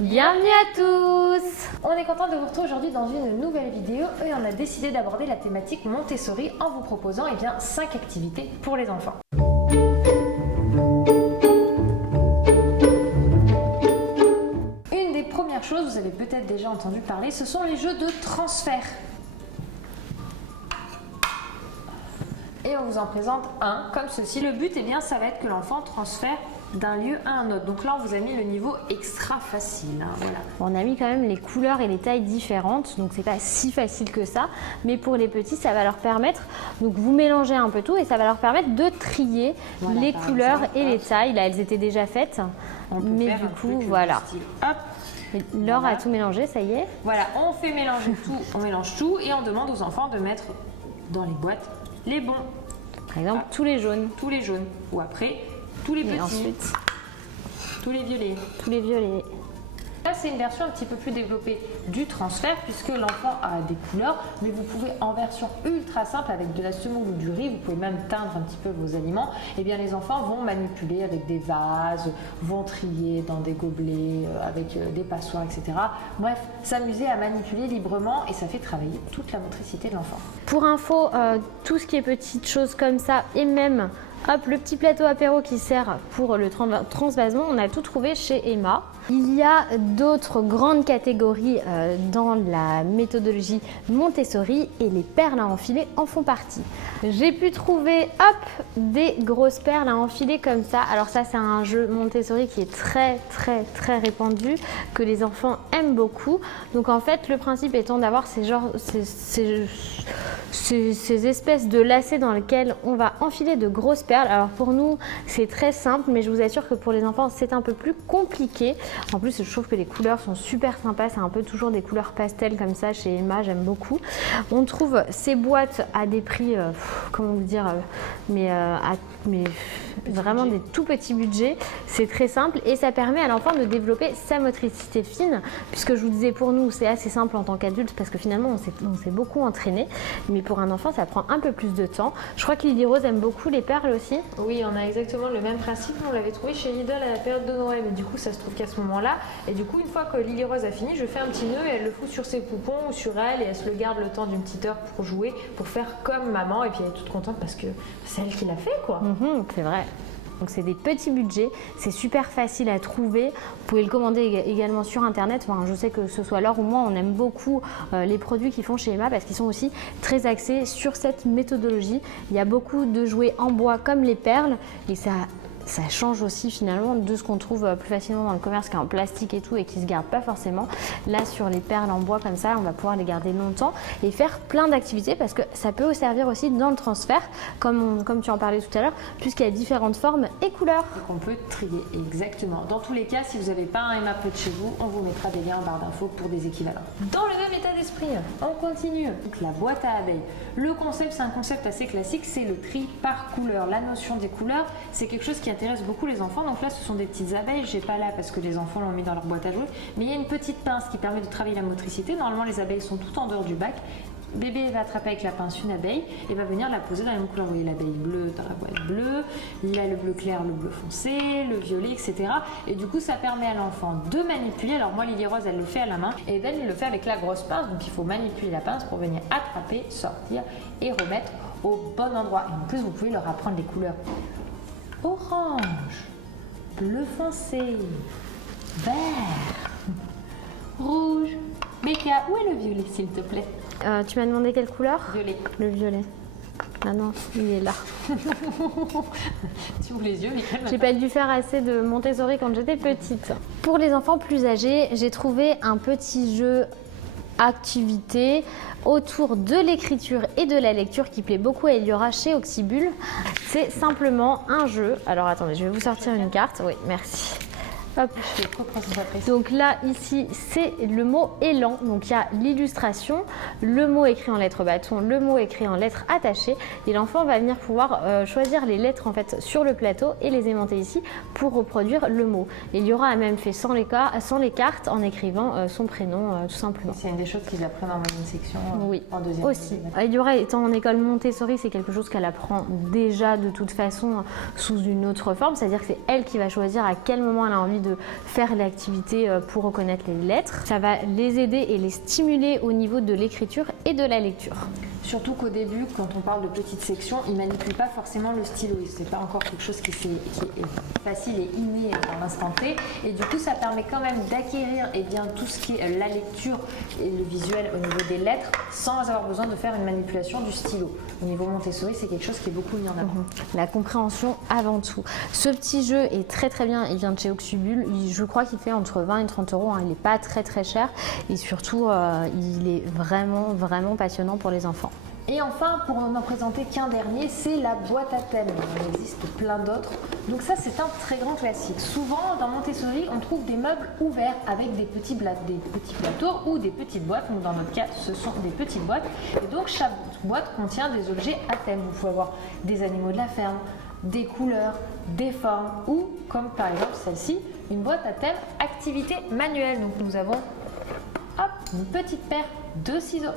Bienvenue à tous! On est content de vous retrouver aujourd'hui dans une nouvelle vidéo et on a décidé d'aborder la thématique Montessori en vous proposant 5 activités pour les enfants. Une des premières choses, vous avez peut-être déjà entendu parler, ce sont les jeux de transfert. Et on vous en présente un comme ceci. Le but, ça va être que l'enfant transfère d'un lieu à un autre. Donc là, on vous a mis le niveau extra facile. Voilà. On a mis quand même les couleurs et les tailles différentes, donc c'est pas si facile que ça. Mais pour les petits, ça va leur permettre, donc vous mélangez un peu tout et ça va leur permettre de trier les couleurs et les tailles. Là, elles étaient déjà faites, mais du coup, voilà. Laure a tout mélangé, ça y est. Voilà, on fait mélanger tout, on mélange tout et on demande aux enfants de mettre dans les boîtes les bons. Par exemple, tous les jaunes. Tous les jaunes. Ou après, tous les petits. Ensuite, tous les violets. tous les violets. Là, c'est une version un petit peu plus développée du transfert puisque l'enfant a des couleurs, mais vous pouvez en version ultra simple avec de la semoule ou du riz, vous pouvez même teindre un petit peu vos aliments. Et bien, les enfants vont manipuler avec des vases, vont trier dans des gobelets, avec des passoires, etc. Bref, s'amuser à manipuler librement et ça fait travailler toute la motricité de l'enfant. Pour info, tout ce qui est petites choses comme ça et même le petit plateau apéro qui sert pour le transvasement, on a tout trouvé chez Emma. Il y a d'autres grandes catégories dans la méthodologie Montessori et les perles à enfiler en font partie. J'ai pu trouver des grosses perles à enfiler comme ça. Alors ça, c'est un jeu Montessori qui est très répandu, que les enfants aiment beaucoup. Donc en fait, le principe étant d'avoir ces espèces de lacets dans lesquels on va enfiler de grosses perles. Alors pour nous, c'est très simple, mais je vous assure que pour les enfants, c'est un peu plus compliqué. En plus, je trouve que les couleurs sont super sympas. C'est un peu toujours des couleurs pastel comme ça chez Emma, j'aime beaucoup. On trouve ces boîtes à des prix, comment vous dire, mais vraiment des tout petits budgets. C'est très simple et ça permet à l'enfant de développer sa motricité fine, puisque je vous disais, pour nous, c'est assez simple en tant qu'adulte parce que finalement, on s'est beaucoup entraîné. Mais pour un enfant, ça prend un peu plus de temps. Je crois que Lily Rose aime beaucoup les perles aussi. Oui, on a exactement le même principe. On l'avait trouvé chez Lidl à la période de Noël. Mais du coup, ça se trouve qu'à ce moment-là. Et du coup, une fois que Lily Rose a fini, je fais un petit nœud et elle le fout sur ses poupons ou sur elle et elle se le garde le temps d'une petite heure pour jouer, pour faire comme maman. Et puis elle est toute contente parce que c'est elle qui l'a fait, quoi. C'est vrai. Donc c'est des petits budgets, c'est super facile à trouver. Vous pouvez le commander également sur internet. Enfin, je sais que ce soit Laure ou moi, on aime beaucoup les produits qu'ils font chez Emma parce qu'ils sont aussi très axés sur cette méthodologie. Il y a beaucoup de jouets en bois comme les perles et ça change aussi finalement de ce qu'on trouve plus facilement dans le commerce qui est en plastique et tout et qui se garde pas forcément. Là, sur les perles en bois comme ça, on va pouvoir les garder longtemps et faire plein d'activités parce que ça peut servir aussi dans le transfert, comme tu en parlais tout à l'heure, puisqu'il y a différentes formes et couleurs. Donc on peut trier, exactement. Dans tous les cas, si vous n'avez pas un Emma près de chez vous, on vous mettra des liens en barre d'infos pour des équivalents. Dans le même état d'esprit, on continue. Donc la boîte à abeilles. Le concept, c'est un concept assez classique, c'est le tri par couleur. La notion des couleurs, c'est quelque chose qui intéresse beaucoup les enfants. Donc là, ce sont des petites abeilles. J'ai pas là parce que les enfants l'ont mis dans leur boîte à jouer. Mais il y a une petite pince qui permet de travailler la motricité. Normalement, les abeilles sont toutes en dehors du bac. Bébé va attraper avec la pince une abeille et va venir la poser dans la même couleur. Vous voyez l'abeille bleue dans la boîte bleue, là le bleu clair, le bleu foncé, le violet, etc. Et du coup, ça permet à l'enfant de manipuler. Alors moi, Lily Rose, elle le fait à la main et elle le fait avec la grosse pince. Donc il faut manipuler la pince pour venir attraper, sortir et remettre au bon endroit. Et en plus, vous pouvez leur apprendre les couleurs orange, bleu foncé, vert, rouge. Becca, où est le violet, s'il te plaît? Tu m'as demandé quelle couleur? Violet. Le violet. Ah non, il est là. Tu ouvres les yeux, mais j'ai pas dû faire assez de Montessori quand j'étais petite. Pour les enfants plus âgés, j'ai trouvé un petit jeu activité autour de l'écriture et de la lecture qui plaît beaucoup à Eliora chez Oxybul. C'est simplement un jeu. Alors attendez, je vais vous sortir une carte. Oui, merci. Hop. Donc là, ici, c'est le mot élan. Donc il y a l'illustration, le mot écrit en lettres bâton, le mot écrit en lettres attachées. Et l'enfant va venir pouvoir choisir les lettres en fait sur le plateau et les aimanter ici pour reproduire le mot. Eliora a même fait sans les cartes en écrivant son prénom tout simplement. C'est une des choses qu'ils apprennent en moyenne section en deuxième. Aussi. Eliora étant en école Montessori, c'est quelque chose qu'elle apprend déjà de toute façon sous une autre forme. C'est-à-dire que c'est elle qui va choisir à quel moment elle a envie de faire l'activité pour reconnaître les lettres. Ça va les aider et les stimuler au niveau de l'écriture et de la lecture. Surtout qu'au début, quand on parle de petites sections, ils ne manipulent pas forcément le stylo. C'est pas encore quelque chose qui est facile et inné dans l'instant T. Et du coup, ça permet quand même d'acquérir tout ce qui est la lecture et le visuel au niveau des lettres sans avoir besoin de faire une manipulation du stylo. Au niveau Montessori, c'est quelque chose qui est beaucoup mis en avant. La compréhension avant tout. Ce petit jeu est très très bien. Il vient de chez Oxubul. Je crois qu'il fait entre 20 et 30 euros. Il n'est pas très très cher. Et surtout, il est vraiment vraiment passionnant pour les enfants. Et enfin, pour n'en présenter qu'un dernier, c'est la boîte à thème. Il existe plein d'autres. Donc ça, c'est un très grand classique. Souvent, dans Montessori, on trouve des meubles ouverts avec des petits plateaux ou des petites boîtes. Donc dans notre cas, ce sont des petites boîtes. Et donc chaque boîte contient des objets à thème. Vous pouvez avoir des animaux de la ferme, des couleurs, des formes ou, comme par exemple celle-ci, une boîte à thème activité manuelle. Donc nous avons une petite paire de ciseaux,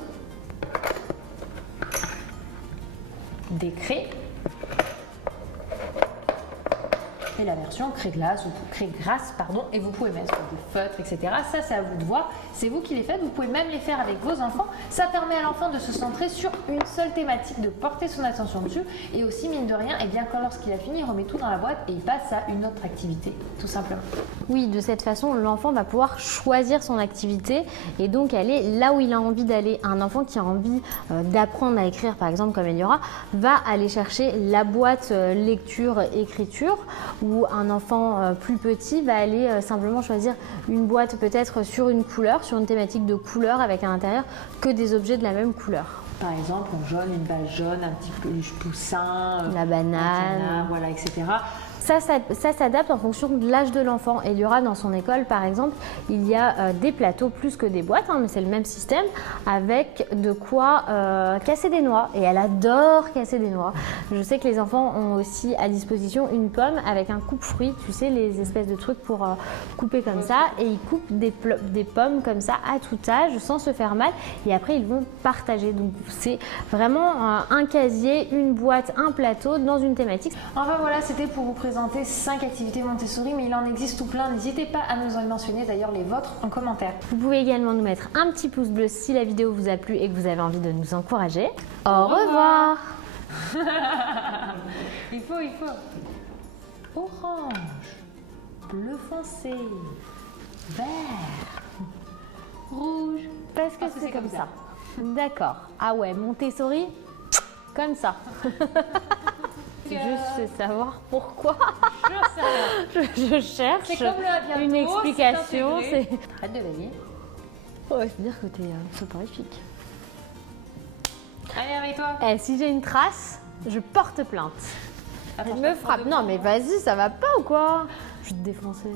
des craies et la version craie-glace ou craie-grasse, et vous pouvez mettre des feutres, etc. Ça, c'est à vous de voir, c'est vous qui les faites, vous pouvez même les faire avec vos enfants. Ça permet à l'enfant de se centrer sur une seule thématique, de porter son attention dessus et aussi, mine de rien, quand lorsqu'il a fini, il remet tout dans la boîte et il passe à une autre activité, tout simplement. Oui, de cette façon, l'enfant va pouvoir choisir son activité et donc aller là où il a envie d'aller. Un enfant qui a envie d'apprendre à écrire, par exemple, comme Eliora, va aller chercher la boîte lecture-écriture, ou un enfant plus petit va aller simplement choisir une boîte peut-être sur une couleur, sur une thématique de couleur avec à l'intérieur que des objets de la même couleur. Par exemple, en jaune, une balle jaune, un petit peluche poussin, la banane, canard, voilà, etc. Ça s'adapte en fonction de l'âge de l'enfant. Eliora, dans son école, par exemple, il y a des plateaux plus que des boîtes, mais c'est le même système, avec de quoi casser des noix. Et elle adore casser des noix. Je sais que les enfants ont aussi à disposition une pomme avec un coupe-fruit, tu sais, les espèces de trucs pour couper comme ça. Et ils coupent des pommes comme ça à tout âge, sans se faire mal. Et après, ils vont partager. Donc, c'est vraiment un casier, une boîte, un plateau dans une thématique. Enfin, voilà, c'était pour vous présenter 5 activités Montessori, mais il en existe tout plein. N'hésitez pas à nous en mentionner d'ailleurs les vôtres en commentaire. Vous pouvez également nous mettre un petit pouce bleu si la vidéo vous a plu et que vous avez envie de nous encourager. Au revoir. Il faut. Orange, bleu foncé, vert, rouge. Parce que c'est comme ça. D'accord. Ah ouais, Montessori, comme ça. Juste savoir pourquoi. Je cherche une explication. Hâte de valider. Ouais, c'est dire que t'es soporifique. Allez, avec toi. Si j'ai une trace, je porte plainte. Attends, je me frappe. Non, mais vas-y, ça va pas ou quoi? Je vais te défoncer.